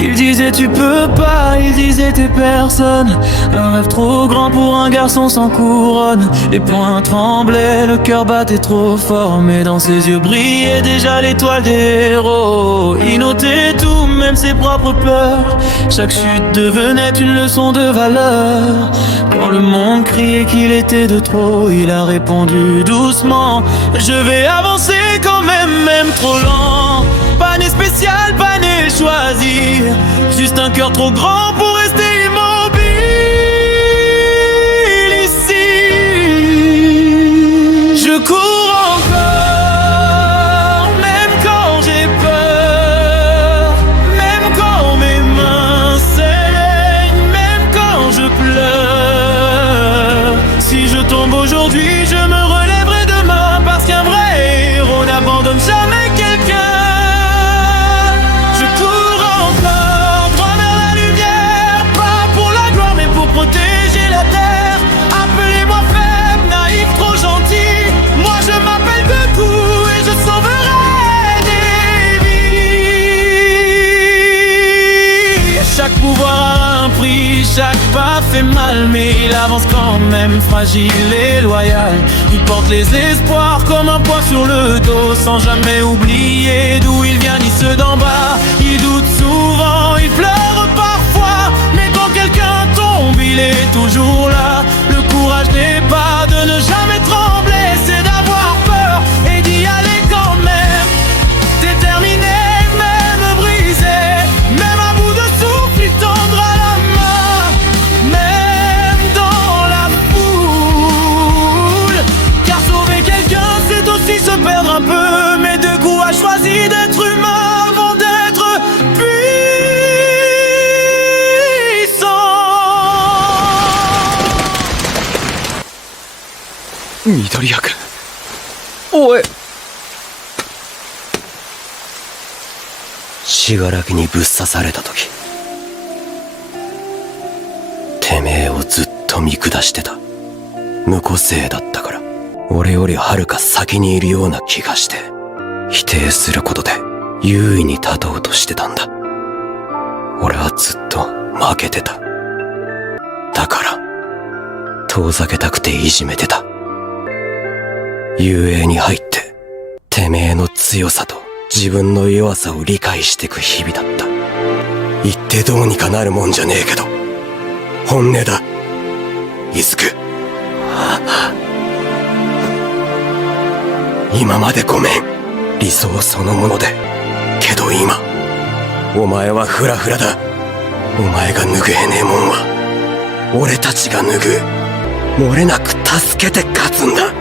Il disait tu peux pas, il disait t'es personne. Un rêve trop grand pour un garçon sans couronne. Les poings tremblaient, le cœur battait trop fort, mais dans ses yeux brillait déjà l'étoile des héros. Il notait tout, même ses propres peurs. Chaque chute devenait une leçon de valeur. Quand le monde criait qu'il était de trop, il a répondu doucement: je vais avancer quand même, même trop lent. Pas né spécial, pas né choisi, juste un cœur trop grand pour rester immobile ici. Je cours encore, même quand j'ai peur, même quand mes mains saignent, même quand je pleure. Si je tombe aujourd'hui, je me relèverai demain, parce qu'un vrai héros n'abandonne jamais quelqu'un. Protéger la terre, appelez-moi faible, naïf, trop gentil. Moi je m'appelle Goku et je sauverai des vies. Chaque pouvoir a un prix, chaque pas fait mal, mais il avance quand même, fragile et loyal. Il porte les espoirs comme un poids sur le dos, sans jamais oublier d'où il vient ni ceux d'en bas. Il doute souvent, il pleure parfois, mais quand quelqu'un tombe, il est toujours là. Le courage n'est pas de ne jamais trembler, c'est d'avoir peur et d'y aller quand même. Déterminé, même brisé, même à bout de souffle, il tendra la main. Même dans la foule, car sauver quelqu'un c'est aussi se perdre un peu. Mais Deku a choisi d'être humain avant d'être緑谷君、おい。死柄木にぶっ刺された時、てめえをずっと見下してた。無個性だったから、俺よりはるか先にいるような気がして、否定することで優位に立とうとしてたんだ。俺はずっと負けてた。だから遠ざけたくていじめてた。雄英に入っててめえの強さと自分の弱さを理解してく日々だった。言ってどうにかなるもんじゃねえけど、本音だイズク。今までごめん、理想そのもので。けど今お前はフラフラだ。お前が拭えねえもんは俺たちが拭う。漏れなく助けて勝つんだ。